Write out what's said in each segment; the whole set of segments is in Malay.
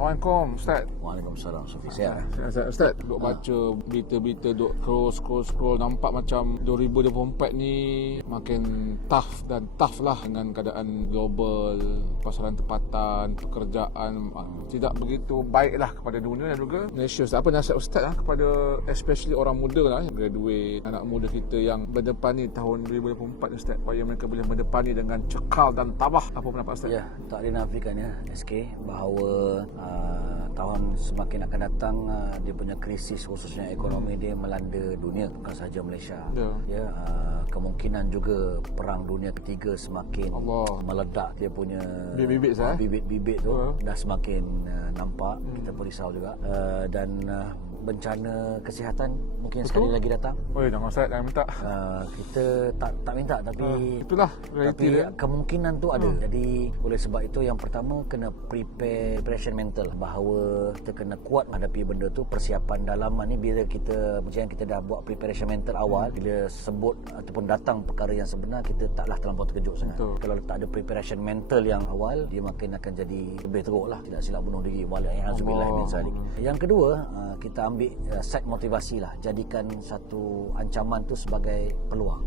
Assalamualaikum Ustaz. Waalaikumsalam. Sihat. Ustaz, duk baca berita-berita, duk scroll nampak macam 2024 ni makin tough lah dengan keadaan global, pasaran tempatan, pekerjaan tidak begitu baiklah kepada dunia dan juga Malaysia. Ustaz, apa nasihat Ustaz kepada especially orang muda lah, graduate, anak muda kita yang berdepani tahun 2024 Ustaz, supaya mereka boleh berdepani dengan cekal dan tabah. Apa pendapat Ustaz? Ya, tak dinafikan ya SK bahawa tahun semakin akan datang dia punya krisis khususnya ekonomi dia melanda dunia, bukan sahaja Malaysia. Ya, kemungkinan juga perang dunia ketiga semakin meledak, dia punya bibit-bibit tu dah semakin nampak. Kita pun risau juga dan bencana kesihatan mungkin sekali lagi datang. Jangan Ustaz, jangan minta. Kita tak minta, tapi itulah realiti dia. Kemungkinan tu ada. Jadi oleh sebab itu yang pertama kena preparation mental, bahawa kita kena kuat menghadapi benda tu. Persiapan dalaman ni bila kita dah buat preparation mental awal, bila sebut ataupun datang perkara yang sebenar, kita taklah terlampau terkejut sangat. Kalau tak ada preparation mental yang awal, dia makin akan jadi lebih teruk lah, tidak silap bunuh diri. Walaikumsalam min zalik. Yang kedua, kita ambil set motivasi lah, jadikan satu ancaman tu sebagai peluang.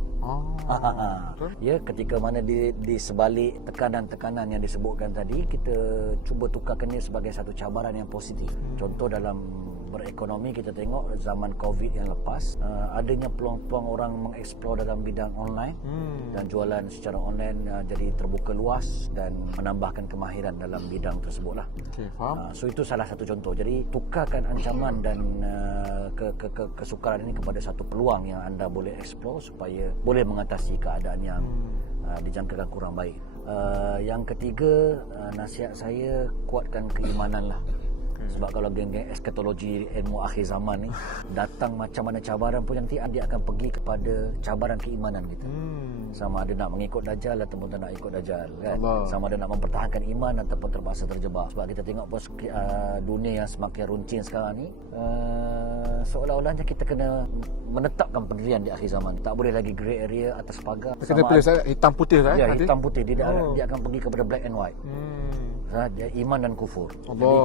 Ya, ketika mana di sebalik tekanan-tekanan yang disebutkan tadi, kita cuba tukarkan dia sebagai satu cabaran yang positif. Contoh dalam berekonomi, kita tengok zaman COVID yang lepas, adanya peluang-peluang orang mengeksplor dalam bidang online dan jualan secara online jadi terbuka luas dan menambahkan kemahiran dalam bidang tersebut lah. Faham. So itu salah satu contoh. Jadi tukarkan ancaman dan kesukaran ini kepada satu peluang yang anda boleh eksplor supaya boleh mengatasi keadaan yang dijangkakan kurang baik. Yang ketiga, nasihat saya, kuatkan keimanan lah. Sebab kalau geng-geng eskatologi, ilmu akhir zaman ni, datang macam mana cabaran pun nanti dia akan pergi kepada cabaran keimanan kita. Sama ada nak mengikut Dajjal ataupun tak nak ikut Dajjal kan? Sama ada nak mempertahankan iman ataupun terpaksa terjebak. Sebab kita tengok pun dunia yang semakin runcing sekarang ni, seolah-olahnya kita kena menetapkan pendirian di akhir zaman. Tak boleh lagi grey area atas pagar. Kita pilih hitam putih ya, hitam putih. Dia akan pergi kepada black and white. Iman dan kufur. Jadi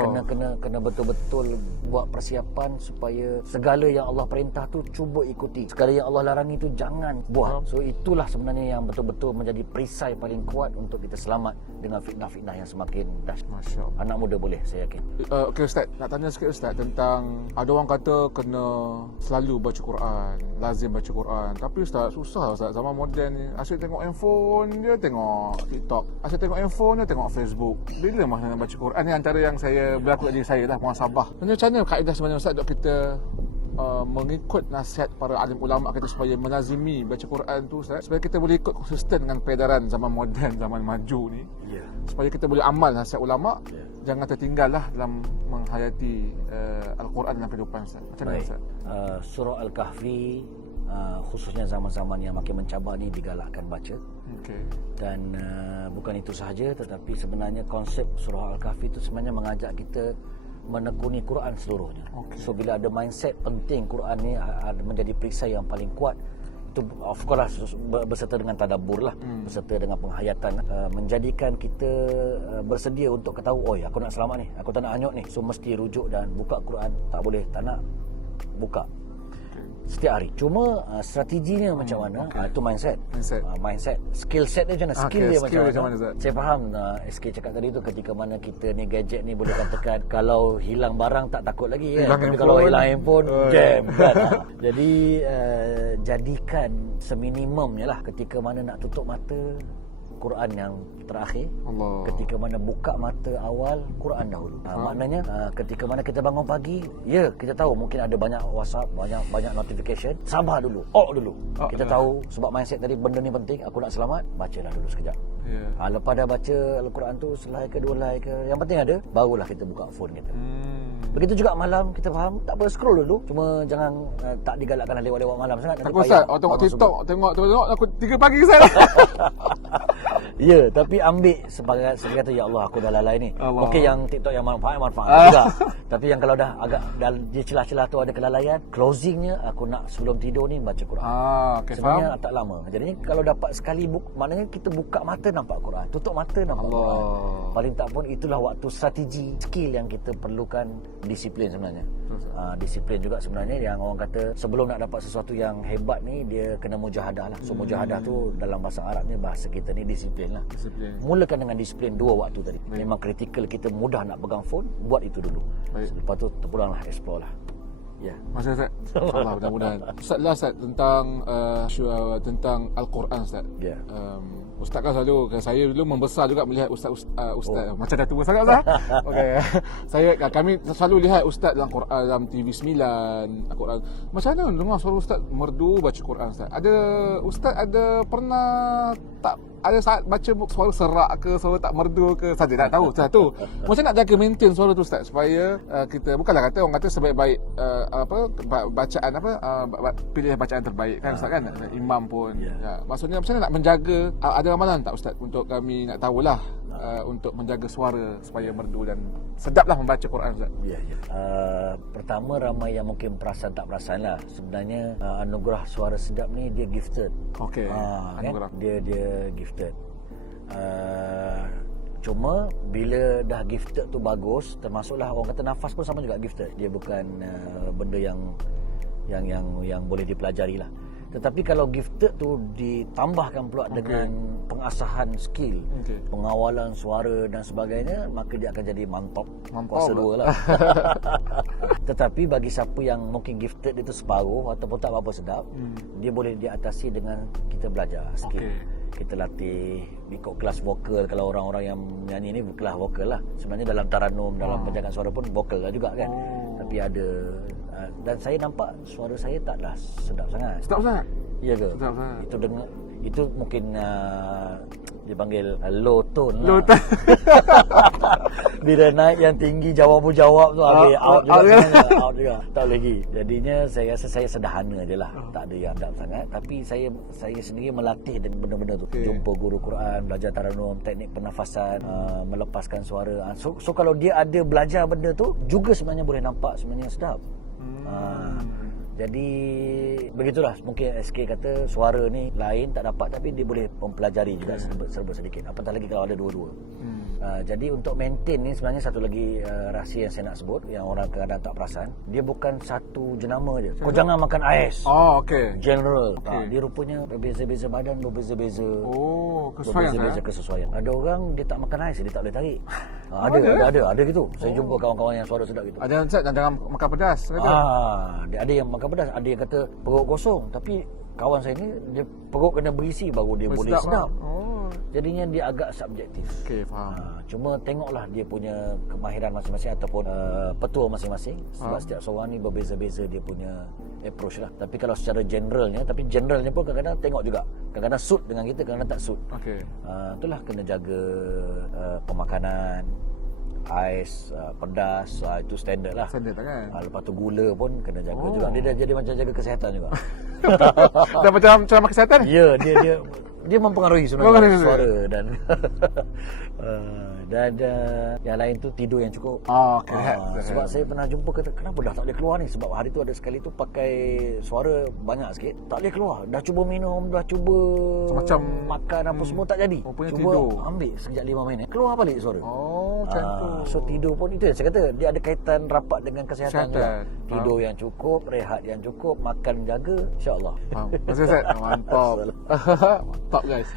kena betul-betul buat persiapan supaya segala yang Allah perintah tu cuba ikuti, segala yang Allah larang itu jangan buat. So itulah sebenarnya yang betul-betul menjadi perisai paling kuat untuk kita selamat dengan fitnah-fitnah yang semakin dahsyat. Masya-Allah. Anak muda boleh, saya yakin. Okey Ustaz, nak tanya sikit Ustaz tentang, ada orang kata kena selalu baca Quran, lazim baca Quran. Tapi Ustaz, susah Ustaz zaman moden ni. Asyik tengok handphone je, tengok TikTok. Asyik tengok handphone je, tengok Facebook. Bila masa nak baca Quran ni, antara yang saya berlaku kat diri saya lah, muhasabah. Macam mana kaedah sebenarnya Ustaz dok kita mengikut nasihat para alim ulama kita supaya melazimi baca Quran tu Ustaz, supaya kita boleh ikut konsisten dengan peredaran zaman moden, zaman maju ni. Supaya kita boleh amal nasihat ulama, jangan tertinggal lah dalam menghayati Al-Quran dalam kehidupan Ustaz. Macam mana Ustaz? Surah Al-Kahfi, khususnya zaman-zaman yang makin mencabar ni, digalakkan baca. Dan bukan itu sahaja, tetapi sebenarnya konsep surah Al-Kahfi itu sebenarnya mengajak kita menekuni Quran seluruhnya. So bila ada mindset penting Quran ni menjadi perisai yang paling kuat, itu of course berserta dengan tadabbur lah, berserta dengan penghayatan, menjadikan kita bersedia untuk ketahui, aku nak selamat ni, aku tak nak hanyut ni. So mesti rujuk dan buka Quran, tak boleh tak nak buka setiap hari. Cuma strateginya macam mana, itu mindset. Skill set dia macam mana, skill dia macam mana. Saya faham SK cakap tadi tu, ketika mana kita ni gadget ni boleh katakan kalau hilang barang tak takut lagi kan. Tapi kalau hilang handphone jam kan. Jadi jadikan seminimumnya lah, ketika mana nak tutup mata, Quran yang terakhir. Ketika mana buka mata awal, Quran dahulu. Maknanya ketika mana kita bangun pagi, kita tahu mungkin ada banyak WhatsApp, banyak notification. Sabar dulu, dulu. Kita tahu sebab mindset tadi, benda ni penting, aku nak selamat, bacalah dulu sekejap. Lepas dah baca Al-Quran tu, selai ke 2 like ke, yang penting ada, barulah kita buka phone kita. Begitu juga malam, kita faham, tak apa, scroll dulu. Cuma jangan tak digalakkan lewat-lewat malam sangat. Aku Ustaz, tengok TikTok, tengok aku 3 pagi Ustaz. Ya, tapi ambil sebagai kata ya Allah aku dah lalai ni. Allah. Okey yang TikTok yang manfaat juga. Tapi yang kalau dah agak di celah-celah tu ada kelalaian, closingnya aku nak sebelum tidur ni baca Quran. Okay, Sebenarnya faham. tak lama. Jadi kalau dapat sekali maknanya kita buka mata nampak Quran, tutup mata nampak Allah. Quran. Paling tak pun itulah waktu strategi, skill yang kita perlukan, disiplin sebenarnya. Disiplin juga sebenarnya yang orang kata sebelum nak dapat sesuatu yang hebat ni dia kena mujahadah lah. So mujahadah tu dalam bahasa Arab ni, bahasa kita ni disiplin lah. Disiplin. Mulakan dengan disiplin 2 waktu tadi. Memang kritikal kita mudah nak pegang phone, buat itu dulu. Lepas tu terpulanglah, explore lah. Ya. Masa Ustaz. Allah mudah-mudahan. Ustaz lah Ustaz tentang Al-Quran Ustaz. Ya. Ustaz kan selalu, saya dulu membesar juga melihat Ustaz macam dah tua sangat Ustaz. Okey. Kami selalu lihat Ustaz dalam Quran, dalam TV9 Al-Quran. Macam mana dengar suara Ustaz merdu baca Quran Ustaz? Ustaz ada pernah tak ada saat baca suara serak ke, suara tak merdu ke? Saya tak tahu Ustaz tu. Macam nak jaga maintain suara tu Ustaz supaya kita, bukanlah kata orang kata sebaik-baik bacaan pilih bacaan terbaik kan Ustaz kan, imam pun. Ya. Maksudnya macam mana nak menjaga, ada ramalan tak Ustaz untuk kami nak tahulah untuk menjaga suara supaya merdu dan sedaplah membaca Quran Ustaz. Ya. Pertama ramai yang mungkin perasan tak perasan lah. Sebenarnya anugerah suara sedap ni dia gifted. Okey. Kan? Dia gifted. Cuma bila dah gifted tu bagus, termasuklah orang kata nafas pun sama juga gifted. Dia bukan benda yang boleh dipelajari lah. Tetapi kalau gifted tu ditambahkan pula dengan pengasahan skill, pengawalan suara dan sebagainya, maka dia akan jadi mantap kuasa 2 lah. Tetapi bagi siapa yang mungkin gifted itu separuh ataupun tak apa-apa sedap, dia boleh diatasi dengan kita belajar skill. Kita latih ikut kelas vokal. Kalau orang-orang yang nyanyi ni kelas vokal lah. Sebenarnya dalam taranum, dalam penjagaan suara pun vokal lah juga kan. Tapi ada, dan saya nampak suara saya taklah sedap sangat. Sedap sangat? Ya ke? Sedap sangat. Itu mungkin dipanggil low tone lah. Low tone. Bila naik yang tinggi jawab tu habis out juga. Tak boleh lagi. Jadinya saya rasa saya sederhana je lah. Tak ada yang adab sangat. Tapi saya sendiri melatih dengan benda-benda tu. Jumpa guru Quran, belajar taranum, teknik pernafasan, melepaskan suara. So kalau dia ada belajar benda tu, juga sebenarnya boleh nampak sebenarnya sedap. Jadi begitulah, mungkin SK kata suara ni lain tak dapat, tapi dia boleh mempelajari juga serba sedikit, apatah lagi kalau ada dua-dua. Jadi untuk maintain ni sebenarnya satu lagi rahsia yang saya nak sebut, yang orang kadang-kadang tak perasan, dia bukan satu jenama je. Kau jangan makan ais. General. Dia rupanya berbeza-beza badan, berbeza-beza. Kesesuaian. Ada orang dia tak makan ais, dia tak boleh tarik. Ada gitu. Saya jumpa kawan-kawan yang suara sedap gitu. Ada yang jangan makan pedas kata. Ada yang makan pedas, ada yang kata perut kosong, tapi kawan saya ni dia perut kena berisi baru dia boleh sedap. Jadinya dia agak subjektif. Okey, faham. Cuma tengoklah dia punya kemahiran masing-masing ataupun petua masing-masing, sebab setiap seorang ni berbeza-beza dia punya approach lah. Tapi kalau secara generalnya pun kadang-kadang tengok juga. Kadang-kadang suit dengan kita, kadang-kadang tak suit. Itulah kena jaga pemakanan, ais, pedas, itu standard lah. Standard kan? Lepas tu gula pun kena jaga juga. Dia dah jadi macam jaga kesihatan juga. Dah macam ceramah kesihatan? Ya, dia mempengaruhi sebenarnya suara dan dan yang lain tu tidur yang cukup. Sebab saya pernah jumpa kata kenapa dah tak boleh keluar ni, sebab hari tu ada sekali tu pakai suara banyak sikit, tak boleh keluar, dah cuba minum, dah cuba macam makan apa semua tak jadi. Cuba tidur. ambil sekejap 5 minit keluar balik suara. Macam tu. So tidur pun itu yang saya kata dia ada kaitan rapat dengan kesihatan juga. Tidur yang cukup, rehat yang cukup, makan jaga, insya-Allah. Faham. Mantap. Mantap guys.